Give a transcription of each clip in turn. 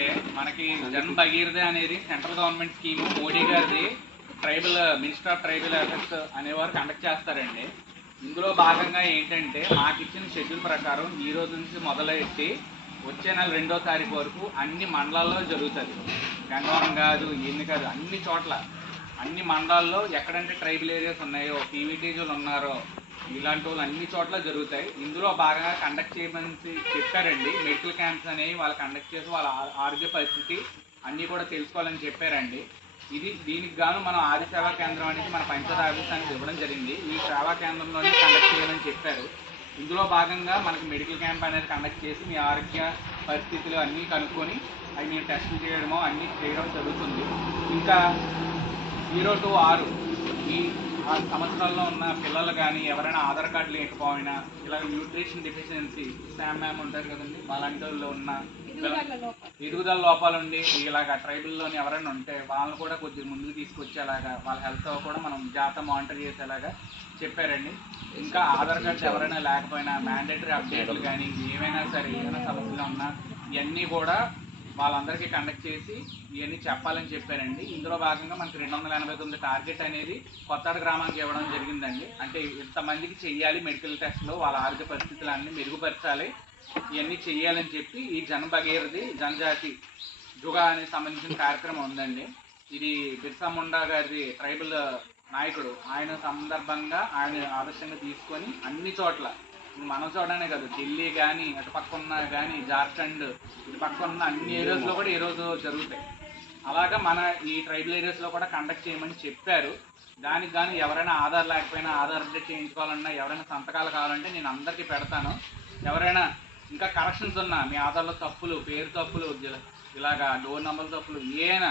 ఏంటంటే మనకి జన్ భగీరథ అనేది సెంట్రల్ గవర్నమెంట్ స్కీము, మోడీ గారిది. Tribal minister of tribal affairs అనేవారు కండక్ట్ చేస్తారండి. ఇందులో భాగంగా ఏంటంటే మాకు ఇచ్చిన షెడ్యూల్ ప్రకారం ఈ రోజు నుంచి మొదలెట్టి వచ్చే నెల 2వ తారీఖు వరకు అన్ని మండలాల్లో జరుగుతుంది. గంగవరం కాదు, ఎన్ని కాదు, అన్ని చోట్ల అన్ని మండలాల్లో ఎక్కడంటే ట్రైబల్ ఏరియాస్ ఉన్నాయో, పీవీటీజీలు ఉన్నారో, ఇలాంటి వాళ్ళు అన్ని చోట్ల జరుగుతాయి. ఇందులో భాగంగా కండక్ట్ చేయమని చెప్పారండి. మెడికల్ క్యాంప్స్ అనేవి వాళ్ళు కండక్ట్ చేసి వాళ్ళ ఆరోగ్య పరిస్థితి అన్నీ కూడా తెలుసుకోవాలని చెప్పారండి. దీనికి గాను మనం ఆది సేవా కేంద్రం అనేది మన పంచాయతీ ఆఫీస్ అనేది ఇవ్వడం జరిగింది. ఈ సేవా కేంద్రంలోనే కండక్ట్ చేయాలని చెప్పారు. ఇందులో భాగంగా మనకి మెడికల్ క్యాంప్ అనేది కండక్ట్ చేసి మీ ఆరోగ్య పరిస్థితులు అన్నీ కనుక్కొని అవి మేము టెస్టులు చేయడమో అన్నీ చేయడం జరుగుతుంది. ఇంకా 0 to 6 ఈ 6 సంవత్సరాల్లో ఉన్న పిల్లలు కానీ ఎవరైనా ఆధార్ కార్డు లేకపోయినా, ఇలా న్యూట్రిషన్ డెఫిషియన్సీ, శామ్ మ్యామ్ ఉంటారు కదండి, అలాంటి వాళ్ళు ఉన్న ఎదుగుదల లోపాలు ఉండి ఇలాగ ట్రైబుల్లోని ఎవరైనా ఉంటే వాళ్ళని కూడా కొద్దిగా ముందుకు తీసుకొచ్చేలాగా వాళ్ళ హెల్త్ కూడా మనం జాగ్రత్త మానిటర్ చేసేలాగా చెప్పారండి. ఇంకా ఆధార్ కార్డ్స్ ఎవరైనా లేకపోయినా మ్యాండేటరీ అప్డేట్లు కానీ ఏమైనా సరే ఏమైనా సమస్యలు ఉన్నా ఇవన్నీ కూడా వాళ్ళందరికీ కండక్ట్ చేసి ఇవన్నీ చెప్పాలని చెప్పారండి. ఇందులో భాగంగా మనకి 289 టార్గెట్ అనేది కొత్తాడ గ్రామానికి ఇవ్వడం జరిగిందండి. అంటే ఇంతమందికి చెయ్యాలి మెడికల్ టెస్ట్లు, వాళ్ళ ఆరోగ్య పరిస్థితులు అన్నీ మెరుగుపరచాలి, ఇవన్నీ చెయ్యాలని చెప్పి ఈ జన్ భగీరథి జనజాతి జుగా అనే సంబంధించిన కార్యక్రమం ఉందండి. ఇది బిర్సా ముండా గారి ట్రైబల్ నాయకుడు, ఆయన సందర్భంగా ఆయన ఆదర్శంగా తీసుకొని అన్ని చోట్ల మనం చూడనే కాదు, ఢిల్లీ కానీ అటు పక్క ఉన్న కానీ జార్ఖండ్ ఇటు పక్క ఉన్న అన్ని ఏరియాస్లో కూడా ఈరోజు జరుగుతాయి. అలాగా మన ఈ ట్రైబల్ ఏరియాస్లో కూడా కండక్ట్ చేయమని చెప్పారు. దానికి కానీ ఎవరైనా ఆధార్ లేకపోయినా ఆధార్ అప్డేట్ చేయించుకోవాలన్నా, ఎవరైనా సంతకాలు కావాలంటే నేను అందరికీ పెడతాను. ఎవరైనా ఇంకా కరెక్షన్స్ ఉన్నా, మీ ఆధార్లో తప్పులు, పేరు తప్పులు, ఇలాగా డోర్ నెంబర్ తప్పులు ఏమైనా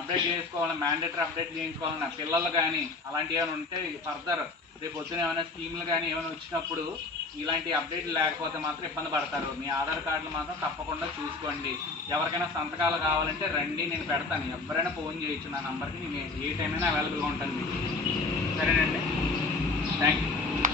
అప్డేట్ చేసుకోవాలన్నా, మ్యాండేటరీ అప్డేట్ చేయించుకోవాలన్నా, పిల్లలు కానీ అలాంటివి ఏమైనా ఉంటే ఫర్దర్ రేపు పొద్దున ఏమైనా స్కీమ్లు కానీ ఏమైనా వచ్చినప్పుడు ఇలాంటి అప్డేట్లు లేకపోతే మాత్రం ఇబ్బంది పడతారు. మీ ఆధార్ కార్డులు మాత్రం తప్పకుండా చూసుకోండి. ఎవరికైనా సంతకాలు కావాలంటే రండి, నేను పెడతాను. ఎవరైనా ఫోన్ చేయొచ్చు నా నెంబర్కి, నేను ఏ టైం అయినా అవైలబుల్గా ఉంటాను మీకు. సరేనండి, థ్యాంక్ యూ.